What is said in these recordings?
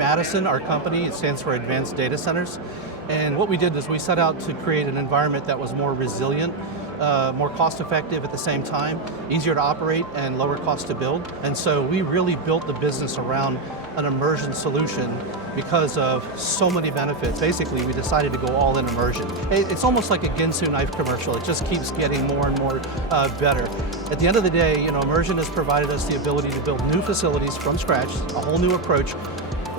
name ADACEN, our company, it stands for Advanced Data Centers. And what we did is we set out to create an environment that was more resilient, more cost-effective at the same time, easier to operate and lower cost to build. And so we really built the business around an immersion solution because of so many benefits. Basically, we decided to go all in immersion. It's almost like a Ginsu knife commercial. It just keeps getting more and more better. At the end of the day, immersion has provided us the ability to build new facilities from scratch, a whole new approach,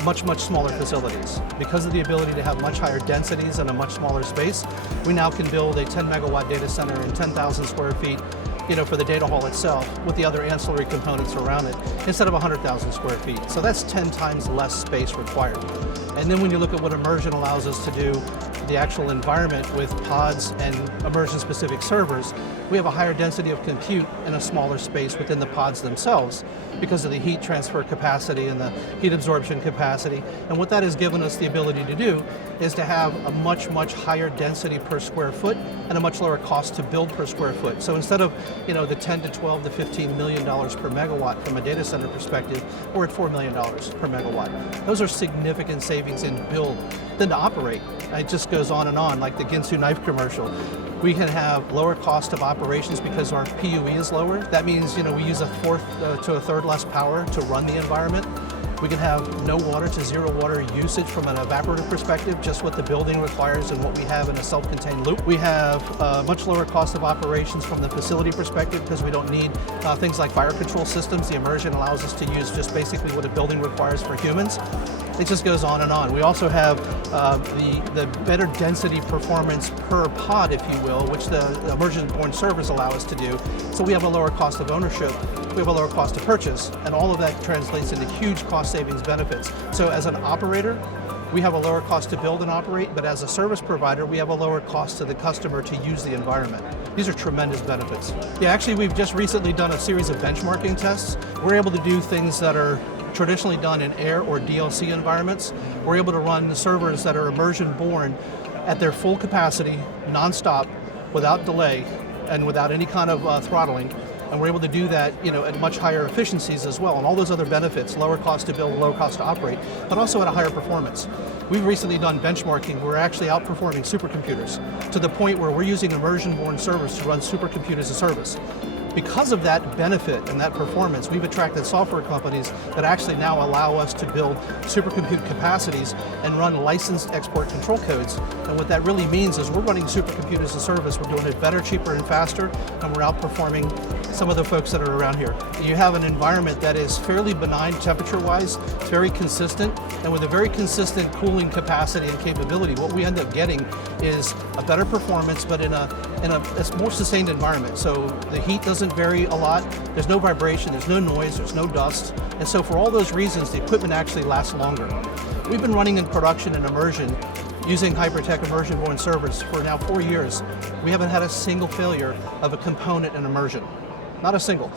much smaller facilities. Because of the ability to have much higher densities in a much smaller space, we now can build a 10 megawatt data center in 10,000 square feet, for the data hall itself with the other ancillary components around it instead of 100,000 square feet. So that's 10 times less space required. And then when you look at what immersion allows us to do, the actual environment with pods and immersion specific servers, we have a higher density of compute in a smaller space within the pods themselves because of the heat transfer capacity and the heat absorption capacity. And what that has given us the ability to do is to have a much higher density per square foot and a much lower cost to build per square foot. So instead of the 10 to 12 to $15 million per megawatt from a data center perspective, we're at $4 million per megawatt. Those are significant savings in build. Then to operate, it just goes on and on, like the Ginsu knife commercial. We can have lower cost of operations because our PUE is lower. That means we use a fourth to a third less power to run the environment. We can have no water to zero water usage from an evaporative perspective, just what the building requires and what we have in a self-contained loop. We have much lower cost of operations from the facility perspective because we don't need things like fire control systems. The immersion allows us to use just basically what a building requires for humans. It just goes on and on. We also have the better density performance per pod, if you will, which the immersion-born servers allow us to do. So we have a lower cost of ownership, we have a lower cost to purchase, and all of that translates into huge cost savings benefits. So as an operator, we have a lower cost to build and operate, but as a service provider, we have a lower cost to the customer to use the environment. These are tremendous benefits. Yeah, actually, we've just recently done a series of benchmarking tests. We're able to do things that are traditionally done in air or DLC environments. We're able to run the servers that are immersion born at their full capacity, non-stop, without delay, and without any kind of throttling. And we're able to do that at much higher efficiencies as well, and all those other benefits, lower cost to build, lower cost to operate, but also at a higher performance. We've recently done benchmarking. We're actually outperforming supercomputers to the point where we're using immersion-born servers to run supercompute as a service. Because of that benefit and that performance, we've attracted software companies that actually now allow us to build supercompute capacities and run licensed export control codes. And what that really means is we're running supercompute as a service. We're doing it better, cheaper, and faster, and we're outperforming some of the folks that are around here. You have an environment that is fairly benign temperature-wise, it's very consistent, and with a very consistent cooling capacity and capability, what we end up getting is a better performance, but in a more sustained environment. So the heat doesn't vary a lot, there's no vibration, there's no noise, there's no dust, and so for all those reasons, the equipment actually lasts longer. We've been running in production and immersion using Hypertech immersion-born servers for now 4 years. We haven't had a single failure of a component in immersion. Not a single.